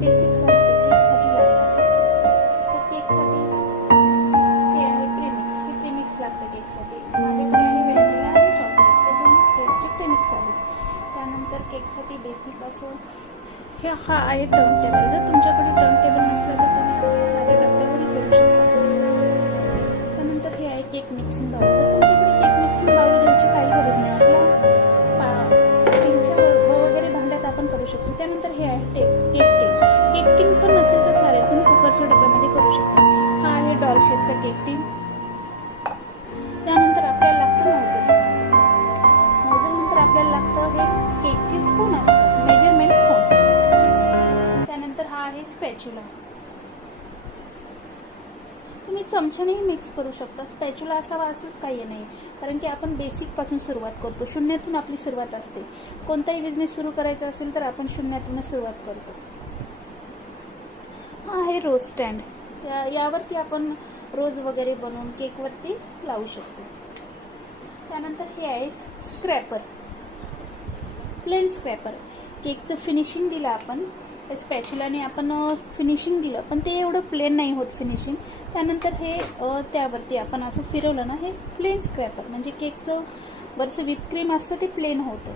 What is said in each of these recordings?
Basic साहित्य केकसाठी लागणार. तर केकसाठी हे आहे प्रीमिक्स. हे प्रीमिक्स लागतं केकसाठी. माझ्याकडे आहे व्हॅनिला आणि चॉकलेट, हे दोन फ्लेवरचे प्रीमिक्स आहेत. त्यानंतर केकसाठी बेसिक असं हा आहे टर्न टेबल. जर तुमच्याकडे टर्न टेबल नसला तर तुम्ही आपल्या साध्या डब्यावरही करू शकता. त्यानंतर हे आहे केक मिक्सिंग बाउल. तर तुमच्याकडे केक मिक्सिंग बाउल घ्यायची काही गरज नाही, आपल्या स्टीलच्या वगैरे भांड्यात आपण करू शकतो. त्यानंतर हे आहे केक टीन पण नसेल तर चालेल, तुम्ही कुकरच्या डब्यामध्ये करू शकता. हा आहे डॉल शेपचा केक टीन. त्यानंतर आपल्याला लागतं नोझल नंतर आपल्याला लागतं हे केकची स्पून असतं, मेजरमेंट स्पून. त्यानंतर हा आहे स्पॅच्युला. तुम्ही चमच्यानेही मिक्स करू शकता. स्पॅच्युला असावा असंच काही नाही, कारण की आपण बेसिकपासून सुरुवात करतो. शून्यातून आपली सुरुवात असते. कोणताही बिझनेस सुरू करायचा असेल तर आपण शून्यातूनच सुरुवात करतो. हा आहे रोज स्टँड. यावरती आपण रोज वगैरे बनवून केकवरती लावू शकतो. त्यानंतर हे आहे स्क्रॅपर, प्लेन स्क्रॅपर. केकचं फिनिशिंग दिलं आपण, स्पॅच्युलाने आपण फिनिशिंग दिलं, पण ते एवढं प्लेन नाही होत फिनिशिंग. त्यानंतर हे त्यावरती आपण असं फिरवलं ना, हे प्लेन स्क्रॅपर म्हणजे केकचं वरचं व्हिप असतं ते प्लेन होतं.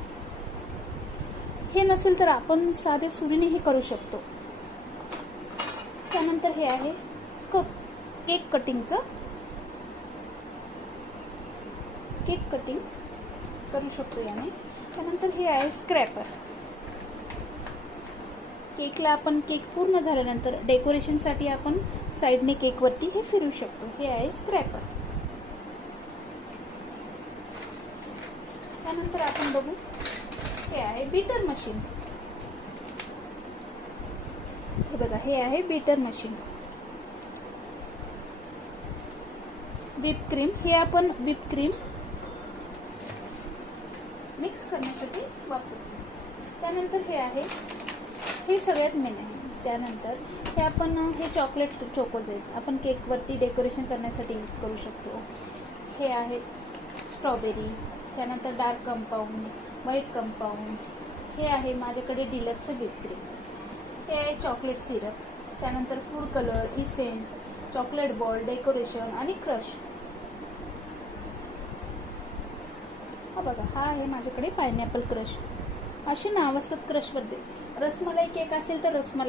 हे नसेल तर आपण साध्या सुरीनेही करू शकतो. त्यानंतर हे आहे केक कटिंगचं. केक कटिंग करू शकतो याने. त्यानंतर हे आहे स्क्रॅपर. केकला आपण केक पूर्ण झाल्यानंतर डेकोरेशनसाठी आपण साईडने केकवरती हे फिरू शकतो. हे आहे स्क्रॅपर. त्यानंतर आपण बघू, हे आहे बीटर मशीन. हे बघा, हे आहे बीटर मशीन. व्हिप क्रीम, हे आपण व्हिप क्रीम मिक्स करण्यासाठी वापरतो. त्यानंतर हे आहे, हे सगळ्यात मेन आहे. त्यानंतर हे आपण हे चॉकलेट चोकोज आहेत, आपण केकवरती डेकोरेशन करण्यासाठी यूज करू शकतो. हे आहे स्ट्रॉबेरी. त्यानंतर डार्क कंपाऊंड, व्हाईट कंपाऊंड. हे आहे माझ्याकडे डिलक्स व्हिप क्रीम. हे आहे चॉकलेट सिरप. त्यानंतर food colour, essence, chocolate ball, decoration आणि क्रश. हा बघा, हा आहे माझ्याकडे पायनॅपल क्रश. असे नाव असतात क्रशमध्ये. रसमलाई केक असेल तर रसमलाई